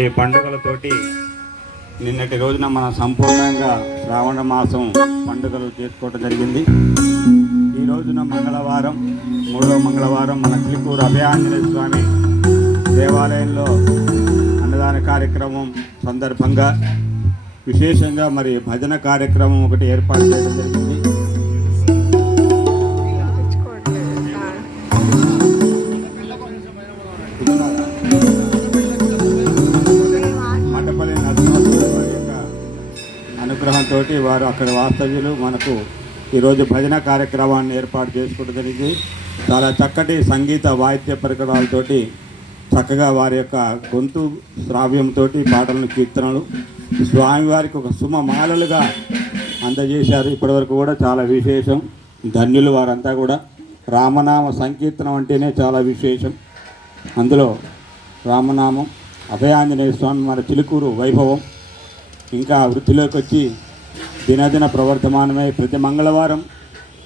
ఈ పండుగలతోటి నిన్నటి రోజున మన సంపూర్ణంగా శ్రావణ మాసం పండుగలు చేసుకోవడం జరిగింది. ఈ రోజున మంగళవారం, మూడవ మంగళవారం మన చిలుకూరు అభయాంజనేయ స్వామి దేవాలయంలో అన్నదాన కార్యక్రమం సందర్భంగా విశేషంగా మరి భజన కార్యక్రమం ఒకటి ఏర్పాటు చేయడం జరిగింది. అనుగ్రహంతో వారు అక్కడ వాస్తవ్యులు మనకు ఈరోజు భజన కార్యక్రమాన్ని ఏర్పాటు చేసుకోవడం జరిగింది. చాలా చక్కటి సంగీత వాయిద్య పరికరాలతోటి చక్కగా వారి యొక్క గొంతు శ్రావ్యంతో పాటలను కీర్తనలు స్వామివారికి ఒక సుమమాలలుగా అందజేశారు. ఇప్పటివరకు కూడా చాలా విశేషం. ధన్యులు వారంతా కూడా. రామనామ సంకీర్తనం అంటేనే చాలా విశేషం. అందులో రామనామం, అభయాంజనేయ స్వామి మన చిలుకూరు వైభవం ఇంకా వృద్ధిలోకి వచ్చి దినదిన ప్రవర్తమానమై ప్రతి మంగళవారం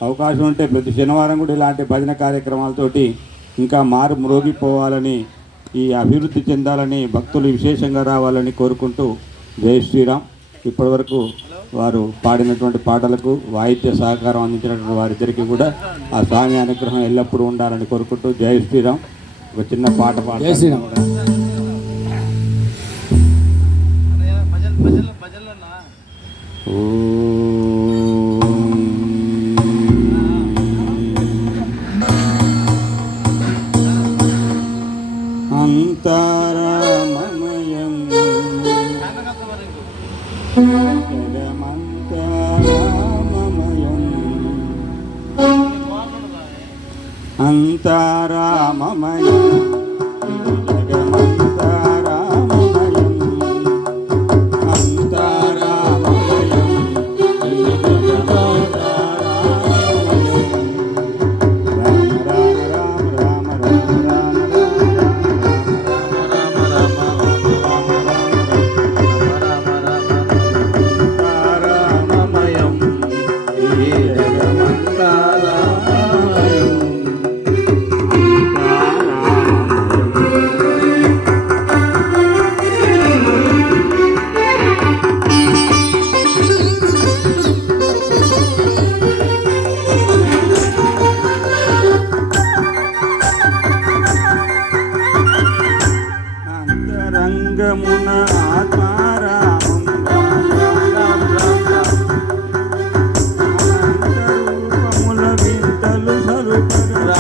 అవకాశం ఉంటే ప్రతి శనివారం కూడా ఇలాంటి భజన కార్యక్రమాలతోటి ఇంకా మారు మ్రోగిపోవాలని, ఈ అభివృద్ధి చెందాలని, భక్తులు విశేషంగా రావాలని కోరుకుంటూ జై శ్రీరామ్. ఇప్పటివరకు వారు పాడినటువంటి పాటలకు వాయిద్య సహకారం అందించినటువంటి వారిద్దరికీ కూడా ఆ స్వామి అనుగ్రహం ఎల్లప్పుడూ ఉండాలని కోరుకుంటూ జై శ్రీరామ్. ఒక చిన్న పాట పాడారు. అంతరామమయం జగమంతరామమయం అంతరామమయం రంగమున ఆత్మారామం రూపముల వింతలు సరుపర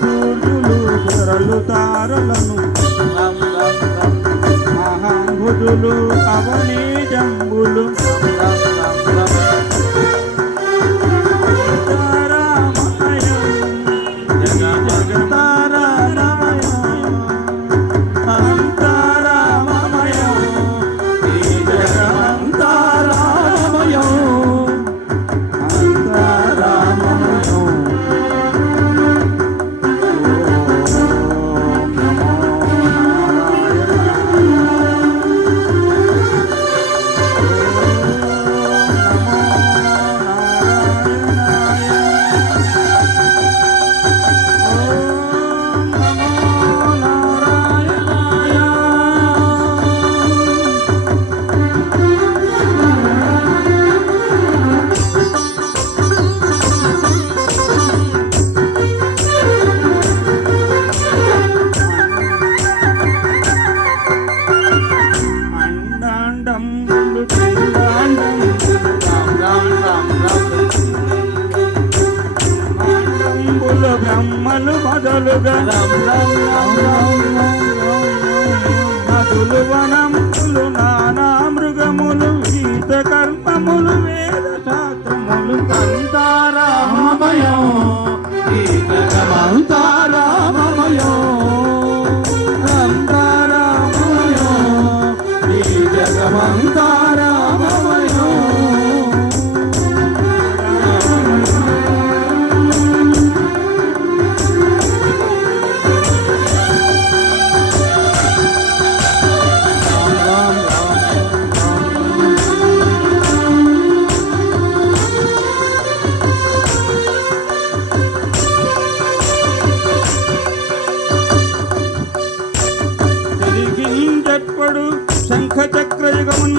సూర్యులు సరలు తారలను మహాంబుధులు అవనీ జంబులు బ్రహ్మలు మొదలుగా నదులు వనములు నానా మృగములు ఈత కర్మములు వేద శాస్త్రములు కంతారామమయం కంతారామమయం కంతారామమయం ఈ జగమంతారామమయం. శంఖ చక్రయుగమున్